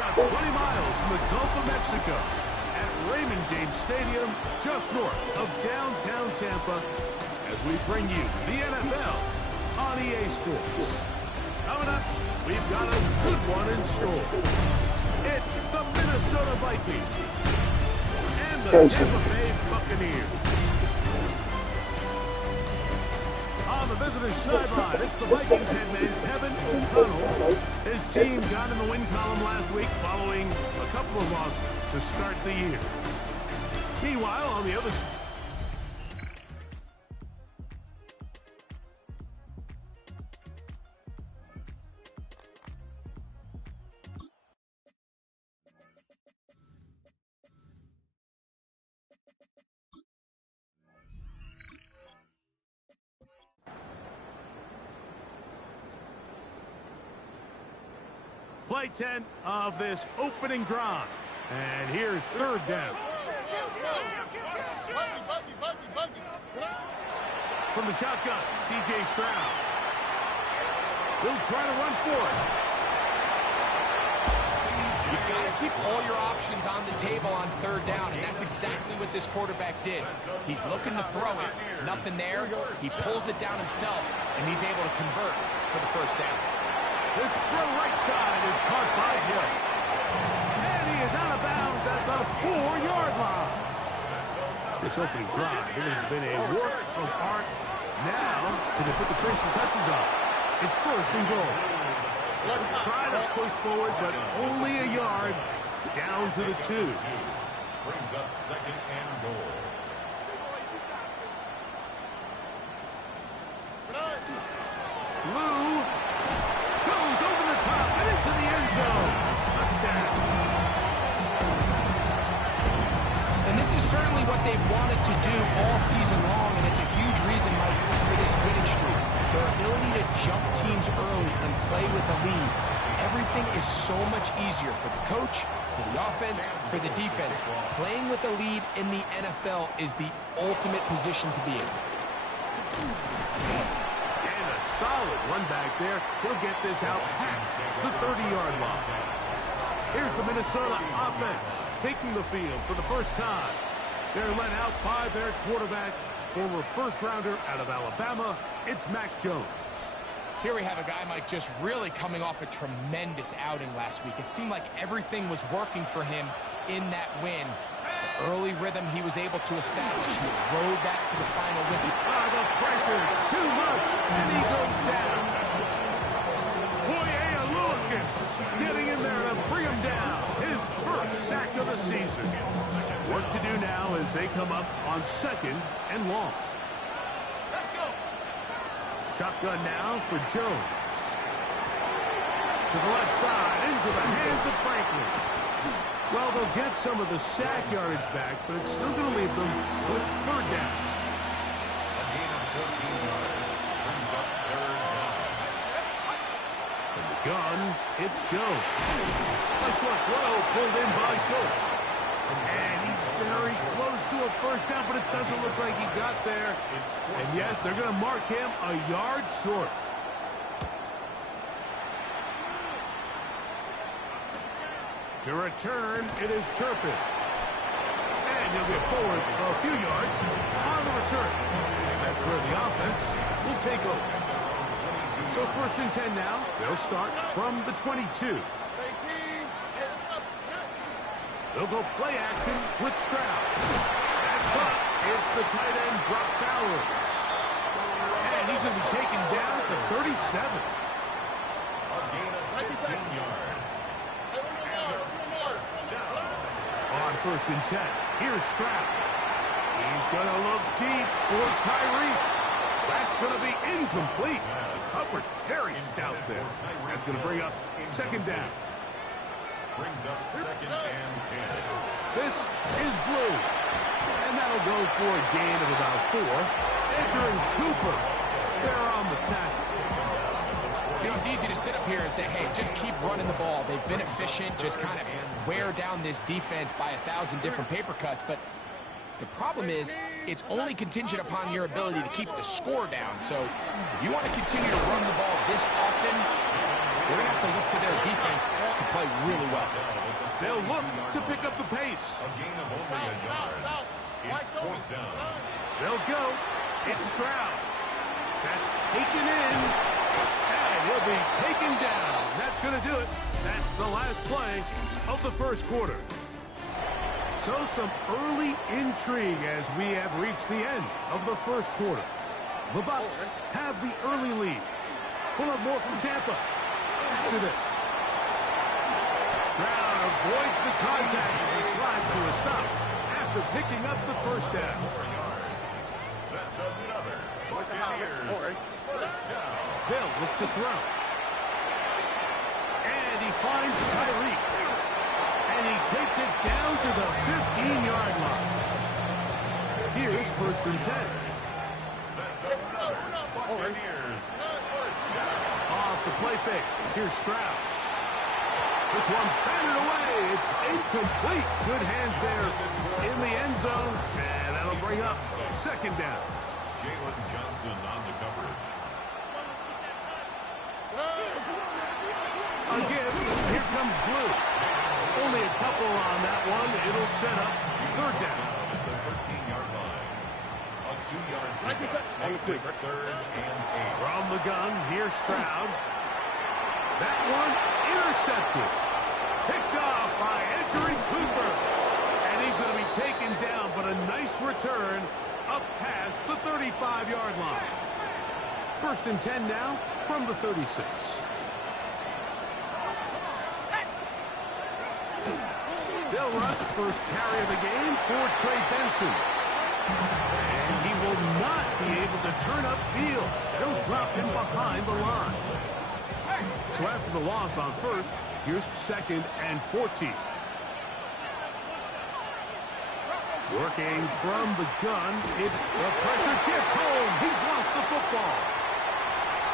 around 20 miles from the Gulf of Mexico at Raymond James Stadium, just north of downtown Tampa, as we bring you the NFL on EA Sports. Coming up, we've got a good one in store. It's the Minnesota Vikings and the Tampa Bay Buccaneers. On the visitor's sideline, it's the Vikings head man, Kevin O'Connell. His team got in the win column last week following a couple of losses to start the year. Meanwhile, on the other side, play 10 of this opening drive. And here's third down. From the shotgun, C.J. Stroud. He'll try to run for it. You've got to keep all your options on the table on third down, and that's exactly what this quarterback did. He's looking to throw it. Nothing there. He pulls it down himself, and he's able to convert for the first down. This throw right side is caught by Hill. And he is out of bounds at the 4-yard line. This opening drive, it has been a work of art. Now, can they put the finishing touches on? It's first and goal. Try to push forward, but only a yard down to the 2. Brings up second and goal. Lou goes over the top and into the end zone. Touchdown. And this is certainly what they've wanted to do all season long, and it's a huge reason, Mike, for this winning streak. Their ability to jump teams early and play with a lead. Everything is so much easier for the coach, for the offense, for the defense. Playing with a lead in the NFL is the ultimate position to be in. Solid run back there. He'll get this out past the 30-yard line. Here's the Minnesota offense taking the field for the first time. They're led out by their quarterback, former first-rounder out of Alabama. It's Mac Jones. Here we have a guy, Mike, just really coming off a tremendous outing last week. It seemed like everything was working for him in that win. The early rhythm he was able to establish. He rode that to the final whistle. The pressure, too much, and he goes down. Foye Lucas getting in there to bring him down. His first sack of the season. Work to do now as they come up on second and long. Let's go. Shotgun now for Jones. To the left side, into the hands of Franklin. Well, they'll get some of the sack yardage back, but it's still going to leave them with third down. A gain of 14 yards brings up third down. From the gun, it's Jones. A short throw pulled in by Schultz. And he's very close to a first down, but it doesn't look like he got there. And yes, they're going to mark him a yard short. To return, it is Turpin. And he'll get forward a few yards on the return. That's where the offense will take over. So first and 10 now. They'll start from the 22. They'll go play action with Stroud. That's caught. It's the tight end, Brock Bowers. And he's going to be taken down at the 37. A gain of 15 yards. On first and 10, here's Stroud. He's going to look deep for Tyree. That's going to be incomplete. The coverage very stout there. That's going to bring up second down. Brings up second and 10. This is blue. And that'll go for a gain of about 4. Edger and Cooper, they're on the tackle. It's easy to sit up here and say, hey, just keep running the ball. They've been efficient, just kind of wear down this defense by 1,000 different paper cuts. But the problem is, it's only contingent upon your ability to keep the score down. So if you want to continue to run the ball this often, They're going to have to look to their defense to play really well. They'll look to pick up the pace. A gain of only a yard. It's fourth down. They'll go. It's Stroud. That's taken in. And he'll be taken down. That's going to do it. That's the last play of the first quarter. So some early intrigue as we have reached the end of the first quarter. The Bucs have the early lead. We'll have more from Tampa after this. Stroud avoids the contact as he slides to a stop after picking up the first down. 4 yards. That's another Buccaneers first down. They'll look to throw. And he finds Tyreek. And he takes it down to the 15-yard line. Here's first and 10. That's another Buccaneers first down. Off the play fake. Here's Stroud. This one batted away. It's incomplete. Good hands there in the end zone. And that'll bring up second down. Jalen Johnson on the coverage. Again, here comes Blue. Only a couple on that one. It'll set up third down. At the 13-yard line. A 2-yard pickup. Makes it third and 8. From the gun, here's Stroud. That one intercepted. Picked off by Edgerrin Cooper. And he's going to be taken down, but a nice return up past the 35-yard line. First and 10 now from the 36. They'll run first carry of the game for Trey Benson. And he will not be able to turn upfield. They'll drop him behind the line. So after the loss on first, here's second and 14. Working from the gun. The pressure gets home. He's lost the football.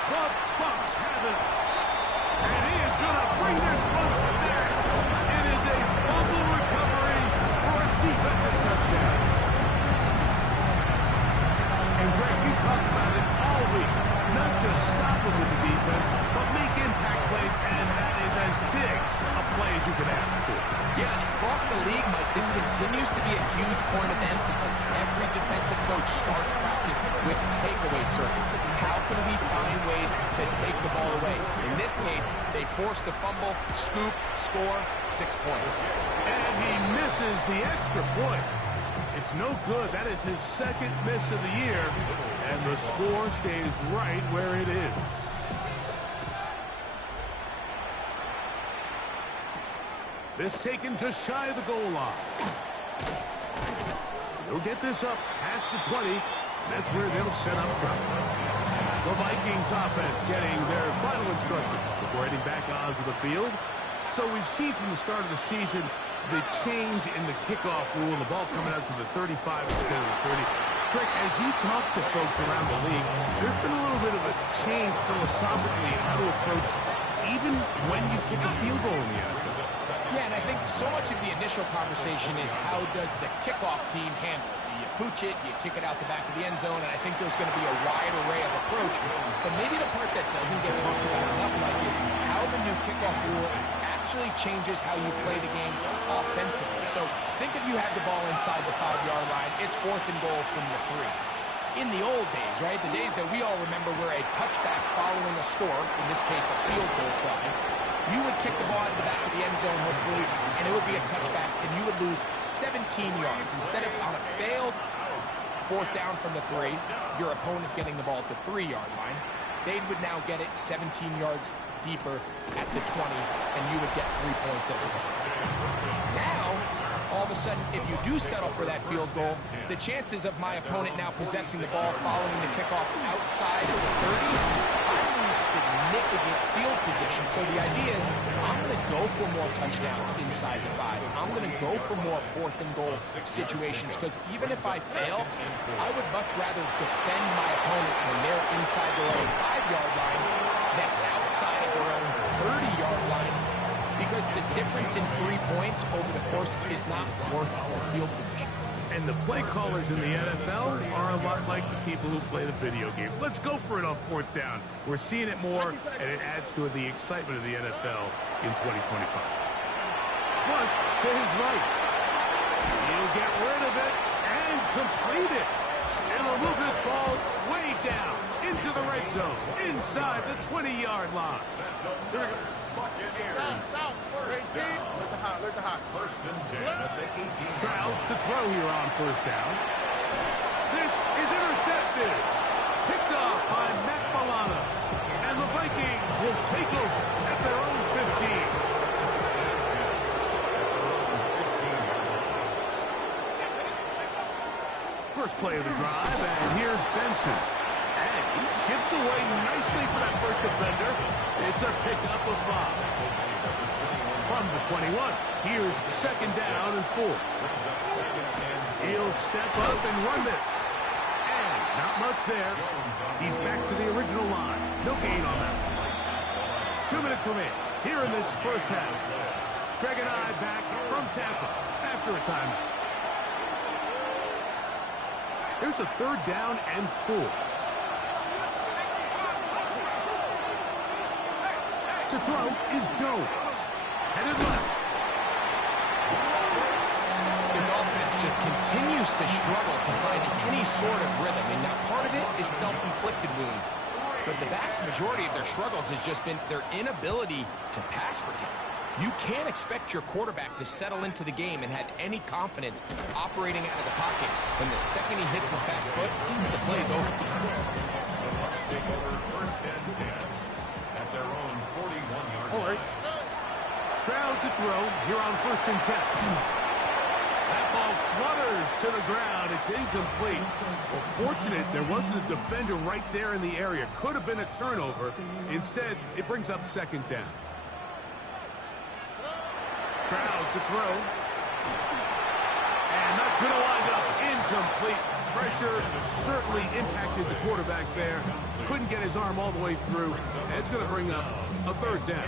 The Bucs have it. And he is going to bring this one to net. It is a fumble recovery for a defensive touchdown. And Greg, you talked about it all week. Not just stop him with the defense, but make impact plays, and that is as big a play as you could ask for. Yeah, and across the league, Mike, this continues to be a huge point of emphasis. Every defensive coach starts practice with takeaway circuits. How can we find ways to take the ball away? In this case, they force the fumble, scoop, score, 6 points. And he misses the extra point. It's no good. That is his second miss of the year, and the score stays right where it is. This taken just shy of the goal line. They'll get this up past the 20. That's where they'll set up shop. The Vikings offense getting their final instruction before heading back onto the field. So we've seen from the start of the season the change in the kickoff rule, the ball coming out to the 35 instead of the 30. Greg, as you talk to folks around the league, there's been a little bit of a change philosophically in how to approach even when you kick a field goal in the NFL. Yeah, and I think so much of the initial conversation is how does the kickoff team handle it? Do you pooch it? Do you kick it out the back of the end zone? And I think there's going to be a wide array of approach. But maybe the part that doesn't get talked about enough, Mike, is how the new kickoff rule actually changes how you play the game offensively. So think if you had the ball inside the 5-yard line, it's fourth and goal from the 3. In the old days, right, the days that we all remember were a touchback following a score, in this case a field goal try, you would kick the ball out of the back of the end zone, hopefully, and it would be a touchback, and you would lose 17 yards. Instead of on a failed fourth down from the 3, your opponent getting the ball at the 3-yard line, they would now get it 17 yards deeper at the 20, and you would get 3 points as a result. Now, all of a sudden, if you do settle for that field goal, the chances of my opponent now possessing the ball following the kickoff outside of the 30, I lose significant field position. So the idea is I'm going to go for more touchdowns inside the 5. I'm going to go for more fourth and goal situations, because even if I fail, I would much rather defend my opponent when they're inside their own 5-yard line than outside of their own 30-yard line, because the difference in 3 points over the course is not worth the field position. And the play callers in the NFL are a lot like the people who play the video games. Let's go for it on fourth down. We're seeing it more, and it adds to the excitement of the NFL in 2025. Flush to his right. He'll get rid of it and complete it. And he'll move this ball way down into the red zone, inside the 20-yard line. Here we go. First and 10 at the 18. Stroud to throw here on first down. This is intercepted. Picked off by Matt Milano. And the Vikings will take over at their own 15. First play of the drive, and here's Benson. And he skips away nicely for that first defender. It's a pickup of 5. From the 21, here's second down and 4. He'll step up and run this. And not much there. He's back to the original line. No gain on that one. 2 minutes remain here in this first half. Greg and I back from Tampa after a timeout. Here's a third down and 4. To throw is Jones. Headed left. This offense just continues to struggle to find any sort of rhythm. And now part of it is self-inflicted wounds. But the vast majority of their struggles has just been their inability to pass protect. You can't expect your quarterback to settle into the game and have any confidence operating out of the pocket. When the second he hits his back foot, the play's over. The Bucs take over first and 10 at their own 41-yard line. Stroud to throw here on first and 10. That ball flutters to the ground. It's incomplete. Well, fortunate there wasn't a defender right there in the area. Could have been a turnover. Instead, it brings up second down. Stroud to throw. And that's going to wind up incomplete. Pressure certainly impacted the quarterback there. Couldn't get his arm all the way through. And it's going to bring up a third down.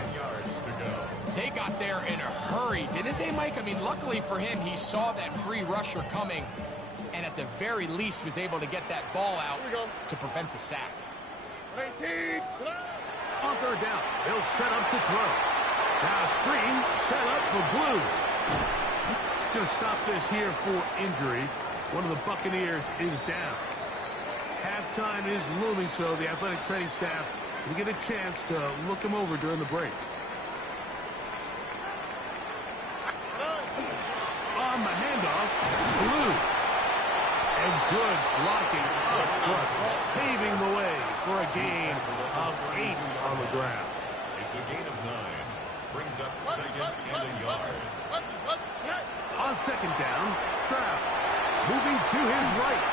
They got there in a hurry, didn't they, Mike? I mean, luckily for him, he saw that free rusher coming and at the very least was able to get that ball out to prevent the sack. On third down, they'll set up to throw. Now screen set up for Blue. Going to stop this here for injury. One of the Buccaneers is down. Halftime is looming, so the athletic training staff will get a chance to look him over during the break. On the handoff, Blue. And good blocking up front, paving the way for a gain of 8 on the ground. It's a gain of 9. Brings up second and a yard. On second down, Stroud moving to his right.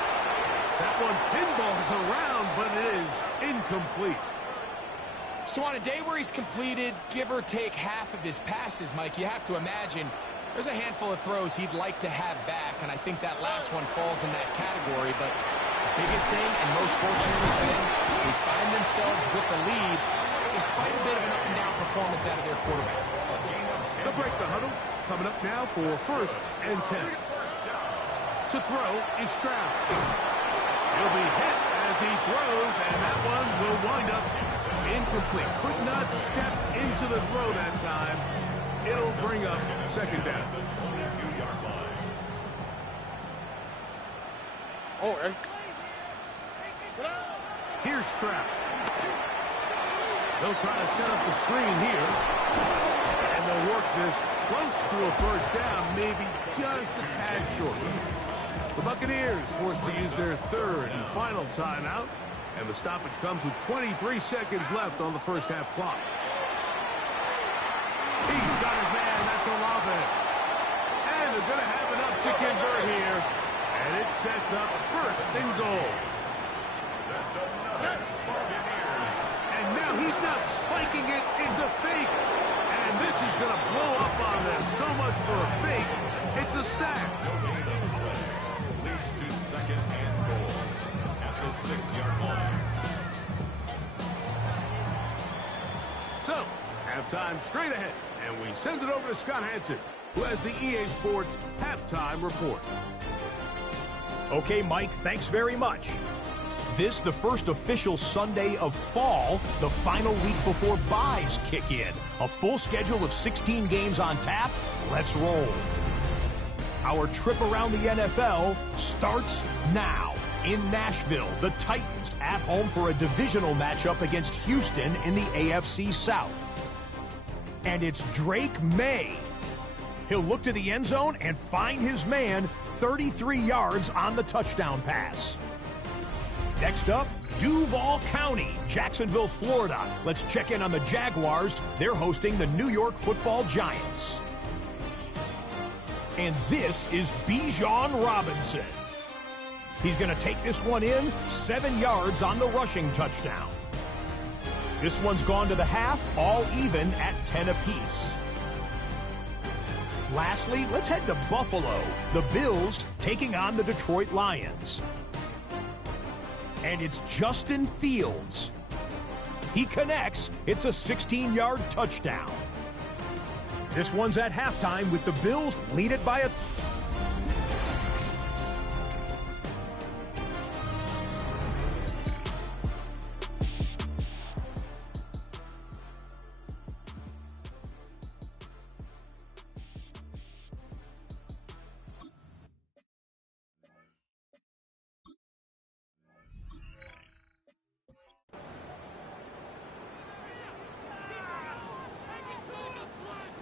That one pinballs around, but it is incomplete. So on a day where he's completed, give or take half of his passes, Mike, you have to imagine there's a handful of throws he'd like to have back, and I think that last one falls in that category. But the biggest thing, and most fortunate for them, they find themselves with the lead despite a bit of an up-and-down performance out of their quarterback. They'll break the huddle. Coming up now for first and 10. To throw is Stroud. He'll be hit as he throws, and that one will wind up incomplete. Could not step into the throw that time. It'll bring up second down. Here's Stroud. They'll try to set up the screen here. And they'll work this close to a first down, maybe just a tad short. The Buccaneers forced to use their third and final timeout. And the stoppage comes with 23 seconds left on the first half clock. He's got his man, that's Olave. And they're going to have enough to convert here. And it sets up first and goal. And now he's not spiking it, it's a fake. And this is going to blow up on them. So much for a fake, it's a sack. Leads to second and goal at the 6-yard line. So, halftime straight ahead. And we send it over to Scott Hansen, who has the EA Sports Halftime Report. Okay, Mike, thanks very much. This, the first official Sunday of fall, the final week before byes kick in. A full schedule of 16 games on tap. Let's roll. Our trip around the NFL starts now. In Nashville, the Titans at home for a divisional matchup against Houston in the AFC South. And it's Drake May. He'll look to the end zone and find his man 33 yards on the touchdown pass. Next up, Duval County, Jacksonville, Florida. Let's check in on the Jaguars. They're hosting the New York Football Giants. And this is Bijan Robinson. He's going to take this one in, 7 yards on the rushing touchdown. This one's gone to the half, all even at 10 apiece. Lastly, let's head to Buffalo. The Bills taking on the Detroit Lions. And it's Justin Fields. He connects. It's a 16-yard touchdown. This one's at halftime with the Bills lead it by a...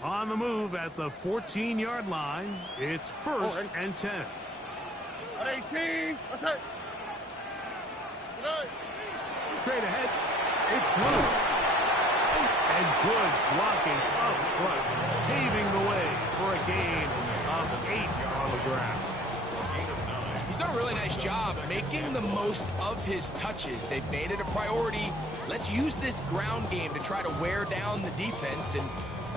On the move at the 14-yard line, it's first and 10. 18. What's that? Straight ahead, it's Blue. And good blocking up front, paving the way for a gain of 8 on the ground. He's done a really nice job making the most of his touches. They've made it a priority. Let's use this ground game to try to wear down the defense, and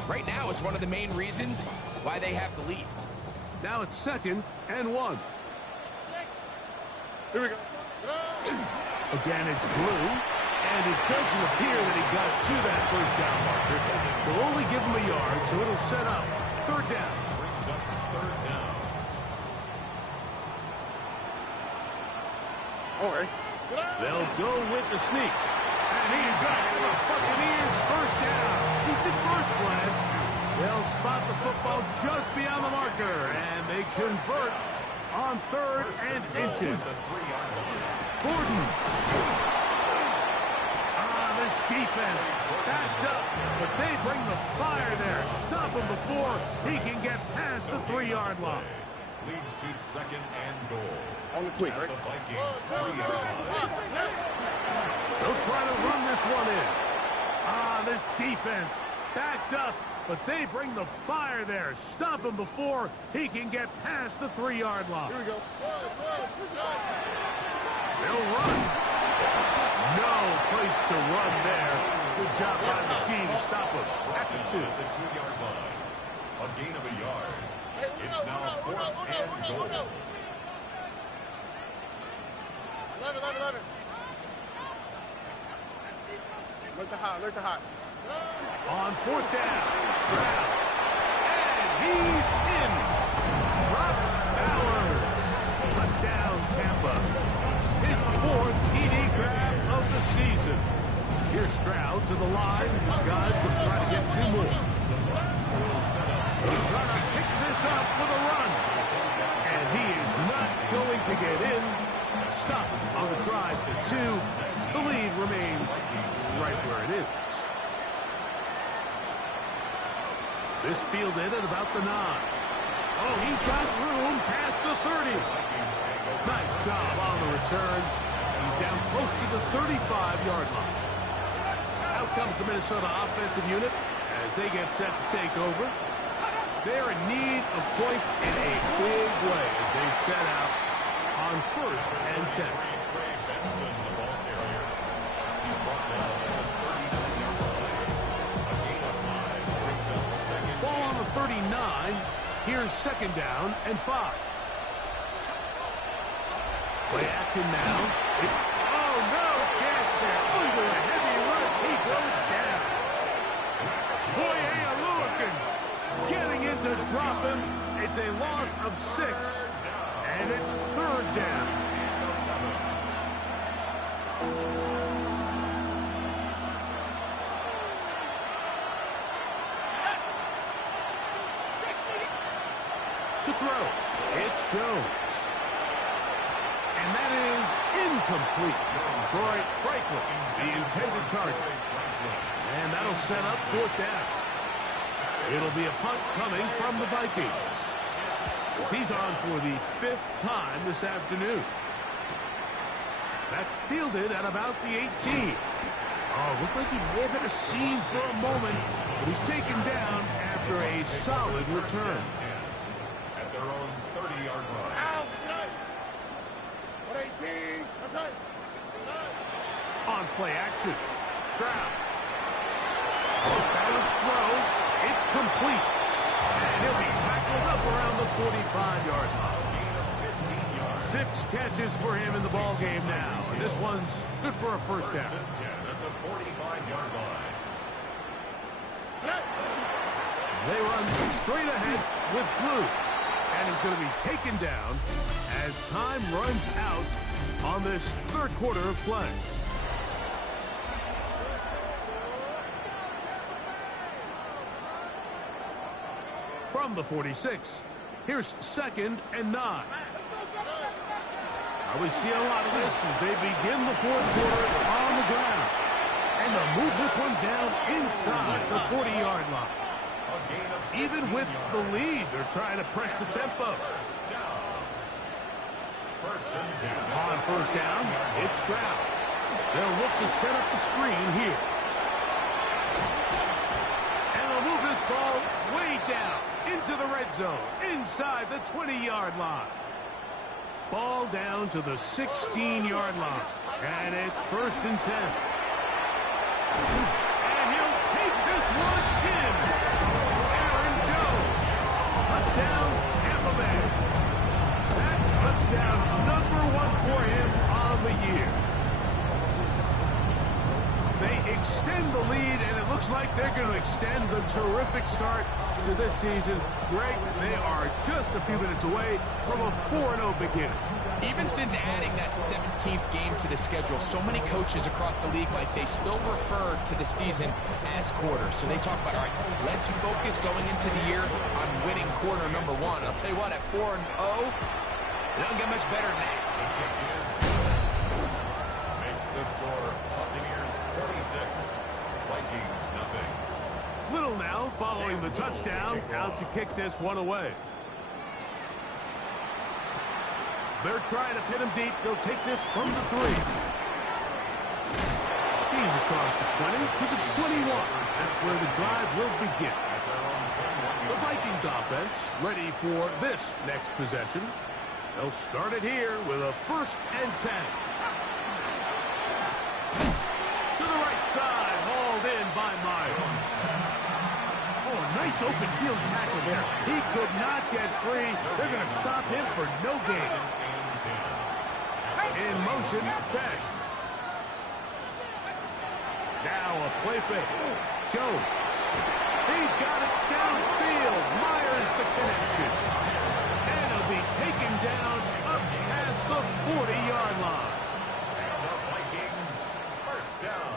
right now it's one of the main reasons why they have the lead. Now it's second and 1. Here we go. Again, it's Blue, and it doesn't appear that he got to that first down marker. They'll only give him a yard, so it'll set up third down. Brings up third down. All right. They'll go with the sneak. And he's got the Buccaneers first down. Just at first glance, they'll spot the football just beyond the marker, and they convert on third and inches. Gordon. This defense backed up, but they bring the fire there. Stop him before he can get past the 3-yard line. Leads to second and goal. On the quick. The Vikings 3-yard line. They'll try to run this one in. This defense backed up, but they bring the fire there. Stop him before he can get past the 3-yard line. Here we go. They'll run. No place to run there. Good job by the team to stop him. At the 2. The 2-yard line. A gain of a yard. It's now fourth and goal. 11. Look the hot, On fourth down, Stroud. And he's in. Brock Bowers. Touchdown, Tampa. His 4th TD grab of the season. Here's Stroud to the line. His guys will try to get 2 more. He'll try to pick this up with a run. And he is not going to get in. Stopped on the try for 2. The lead remains right where it is. This fielded at about the 9. Oh, he's got room past the 30. Nice job on the return. He's down close to the 35-yard line. Out comes the Minnesota offensive unit as they get set to take over. They're in need of points in a big way as they set out on first and 10. Ball on the 39. Here's second down and 5. Play action now. Oh, no chance there. Under a heavy rush, he goes down. Boye Aluakin getting in to drop him. It's a loss of 6. And it's third down. To throw, it's Jones. And that is incomplete. Troy Franklin, the intended target. And that'll set up fourth down. It'll be a punt coming from the Vikings. He's on for the 5th time this afternoon. That's fielded at about the 18. Oh, looked like he may have hit a seam for a moment, but he's taken down after a solid return. At their own 30-yard line. Out. 118. That's it. On play action. Stroud. Balance throw. It's complete. And he'll be tackled up around the 45-yard line. 6 catches for him in the ball game now. And this one's good for a first down. First and 10 at the 45-yard line. They run straight ahead with Blue. And he's going to be taken down as time runs out on this third quarter of play. From the 46, here's 2nd and 9. We see a lot of this as they begin the fourth quarter on the ground. And they'll move this one down inside the 40-yard line. Even with the lead, they're trying to press the tempo. First and 10. On first down, it's Stroud. They'll look to set up the screen here. And they'll move this ball way down into the red zone, inside the 20-yard line. Ball down to the 16-yard line. And it's first and 10. And he'll take this one in. Aaron Jones. Touchdown, Tampa Bay. That touchdown, #1 for him on the year. They extend the lead, and it looks like they're going to extend the terrific start to this season. Greg, they are just a few minutes away from a 4-0 beginning. Even since adding that 17th game to the schedule, so many coaches across the league, like, they still refer to the season as quarters. So they talk about, all right, let's focus going into the year on winning quarter #1. I'll tell you what, at 4-0, it doesn't get much better than that. Makes the score Buccaneers 46, Vikings nothing. Little now following the touchdown, out to kick this one away. They're trying to pin him deep. They'll take this from the 3. He's across the 20 to the 21. That's where the drive will begin. The Vikings offense ready for this next possession. They'll start it here with a 1st and 10. To the right side, hauled in by Myers. Oh, nice open field tackle there. He could not get free. They're going to stop him for no gain. In motion, Besh. Now a play fake. Jones. He's got it downfield. Myers the connection. And he'll be taken down up past the 40-yard line. And the Vikings first down.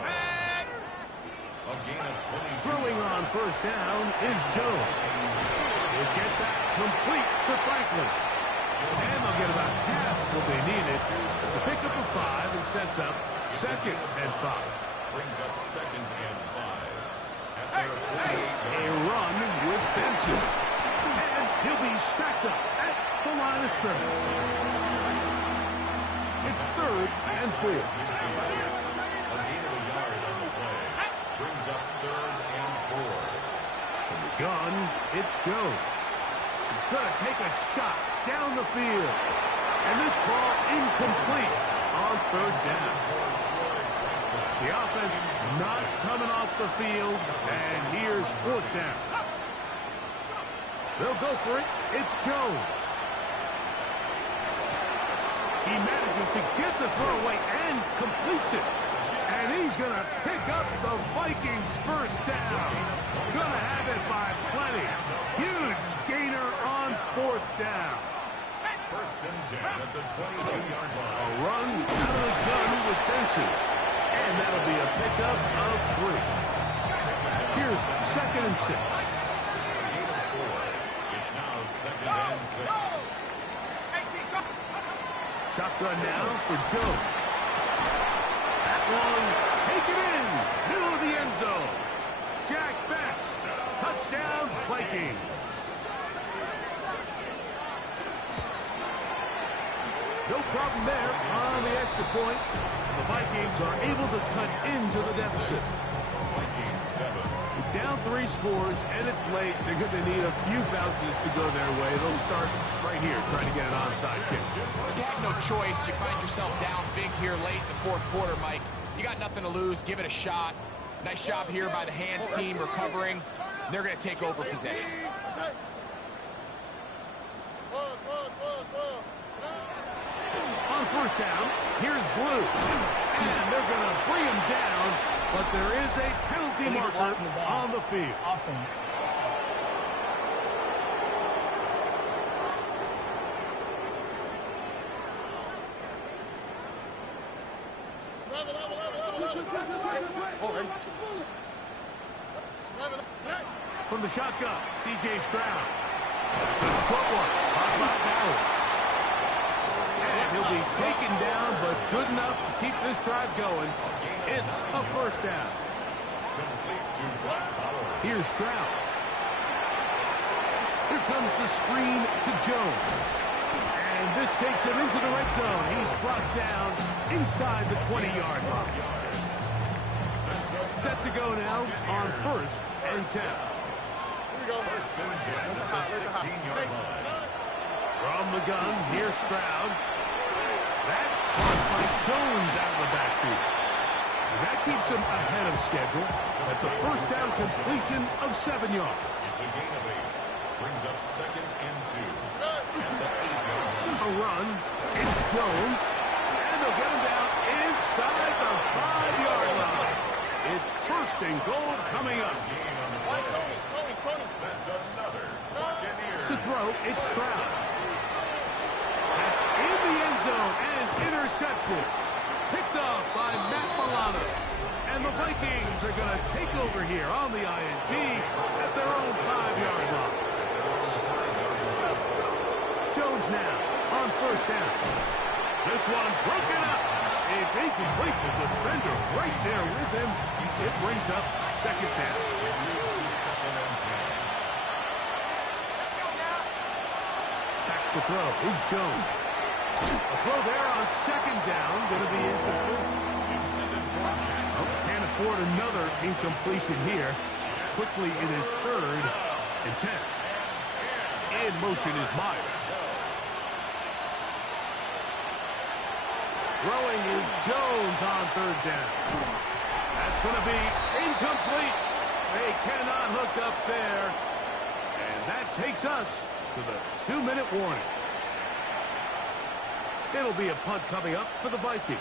A gain of 22. Throwing on first down is Jones. He'll get that complete to Franklin. And they'll get about half what they needed. It's a pickup of 5 and sets up 2nd and 5. Brings up 2nd and 5. At their 48. A run with Benson. And he'll be stacked up at the line of scrimmage. It's 3rd and 4. A gain of a yard on the play. Brings up 3rd and 4. From the gun, it's Jones. He's going to take a shot down the field. And this ball incomplete on 3rd down. The offense not coming off the field. And here's 4th down. They'll go for it. It's Jones. He manages to get the throw away and completes it. And he's going to pick up the Vikings' first down. Going to have it by plenty. Huge gainer on 4th down. First and 10 at the 22-yard line. A run out of the gun with Benson. And that'll be a pickup of 3. Here's 2nd and 6. It's now 2nd and 6. Shotgun now for Jones. That one, take it in, middle of the end zone. Jack Best, touchdown Vikings. No problem there on the extra point. The Vikings are able to cut into the deficit. Vikings 7. Down 3 scores, and it's late. They're going to need a few bounces to go their way. They'll start right here, trying to get an onside kick. You have no choice. You find yourself down big here late in the 4th quarter, Mike. You got nothing to lose. Give it a shot. Nice job here by the hands team recovering. They're going to take over possession. On 1st down, here's Blue. And they're going to bring him down, but there is a penalty marker on the field. Offense. From the shotgun, C.J. Stroud. It's a short one. How about Bowers? And he'll be taken down, but good enough to keep this drive going. It's a 1st down. Here's Stroud. Here comes the screen to Jones. And this takes him into the red zone. He's brought down inside the 20-yard line. Set to go now on 1st and 10. First and 10 at the 16-yard line. From the gun, here's Stroud. That's caught by Jones out of the backfield. And that keeps him ahead of schedule. That's a 1st down completion of 7 yards. It's a gain of 8. Brings up 2nd and 2. At the 8-yard line. A run. It's Jones. And they'll get him down inside the 5-yard line. It's 1st and goal coming up. Gain on the play. That's another Buccaneers. To throw, it's Stroud. That's in the end zone and intercepted. Picked off by Matt Milano. And the Vikings are going to take over here on the INT at their own 5-yard line. Jones now on 1st down. This one broken up. It's incomplete. The defender right there with him. It brings up 2nd down. It moves to 2nd and 10. Back to throw is Jones. A throw there on 2nd down. Going to be incomplete. Oh, can't afford another incompletion here. Quickly it is 3rd and 10. In motion is Myers. Throwing is Jones on 3rd down. That's going to be incomplete. They cannot hook up there. And that takes us to the 2-minute warning. It'll be a punt coming up for the Vikings,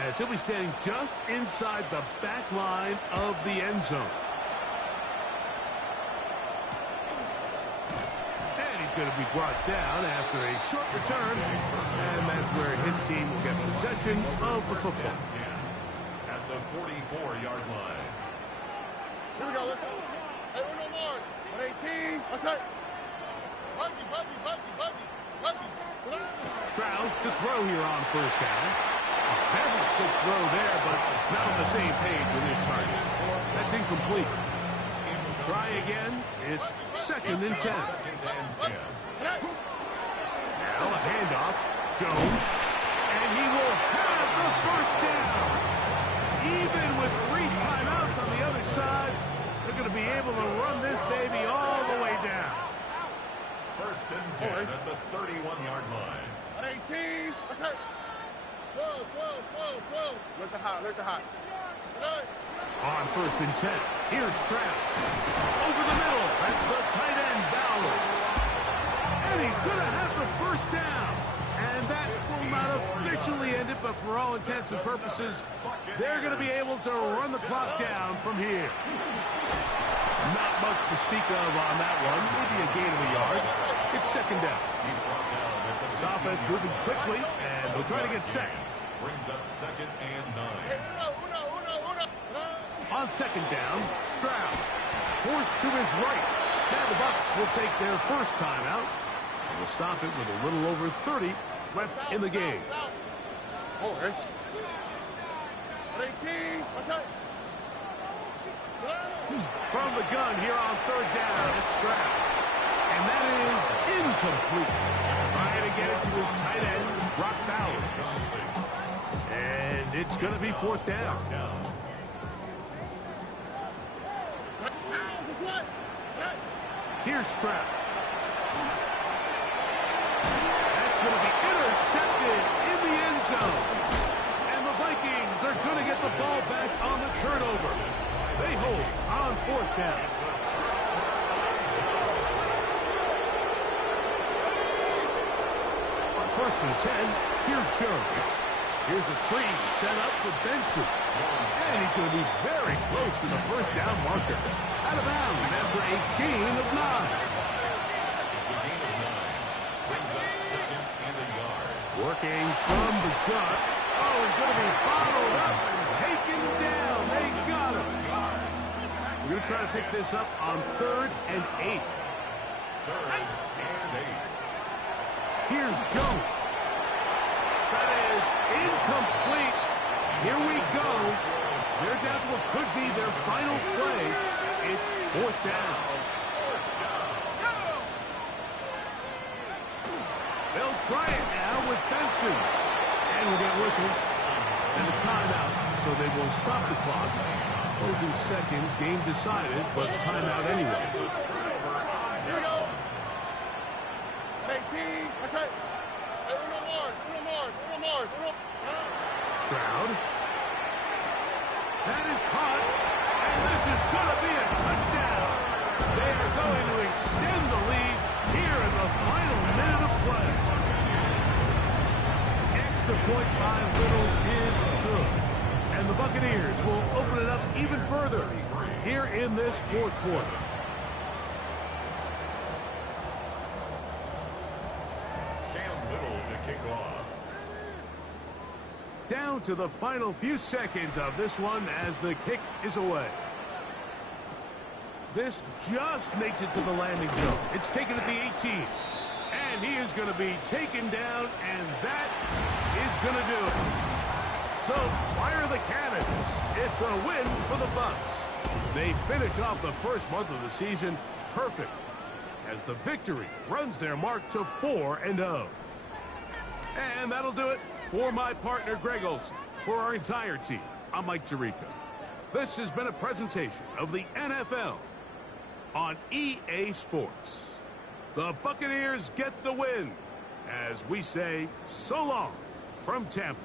as he'll be standing just inside the back line of the end zone. And he's going to be brought down after a short return, and that's where his team will get possession of the football. At the 44-yard line. Here we go. Let's go. Hey, we're no more. 118. What's that? Buggy. Stroud to throw here on 1st down. A very good throw there, but it's not on the same page with his target. That's incomplete. Try again. It's 2nd and 10. Now a handoff. Jones. And he will have the 1st down. Even with 3 timeouts on the other side, they're going to be able to run this baby all the way down. 1st and 10 at the 31-yard line. 118. What's that? 12. Look the hot. On 1st and 10, here's Stroud. Over the middle, that's the tight end, Bowers. And he's going to have the 1st down. And that will not officially end it, but for all intents and purposes, they're going to be able to run the clock down from here. Not much to speak of on that one. Maybe a gain of a yard. It's 2nd down. He's brought down at This offense moving quickly, and they'll try to get set. Brings up 2nd and 9. On 2nd down, Stroud forced to his right. Now the Bucs will take their first timeout, and will stop it with a little over 30 left in the game. Okay. 18. What's that? From the gun here on 3rd down, it's Stroud. And that is incomplete. Trying to get it to his tight end, Brock Bowers. And it's going to be 4th down. Here's Stroud. That's going to be intercepted in the end zone. And the Vikings are going to get the ball back on the turnover. They hold on 4th down. On 1st and 10, here's Jones. Here's a screen set up for Benson. And he's going to be very close to the 1st down marker. Out of bounds after a gain of 9. It's a gain of 9. Brings up 2nd and a yard. Working from the gut. Oh, he's going to be followed up and taken down. They got him. We're going to try to pick this up on 3rd and 8. 3rd and 8. Here's Jones. That is incomplete. Here we go. They're down to what could be their final play. It's 4th down. They'll try it now with Benson. And we'll get whistles and a timeout. So they will stop the clock. Closing seconds, game decided, but timeout anyway. Here we go. 18. What's that? Hey, uno more. Stroud. That is caught. And this is going to be a touchdown. They are going to extend the lead here in the final minute of play. Extra point by Little is good. And the Buccaneers will open it up even further here in this 4th quarter. Cam Little to kick off. Down to the final few seconds of this one as the kick is away. This just makes it to the landing zone. It's taken at the 18. And he is going to be taken down, and that is going to do it. So, fire the cannons. It's a win for the Bucs. They finish off the first month of the season perfect as the victory runs their mark to 4-0. And that'll do it for my partner, Greg Olson. For our entire team, I'm Mike Tirico. This has been a presentation of the NFL on EA Sports. The Buccaneers get the win as we say so long from Tampa.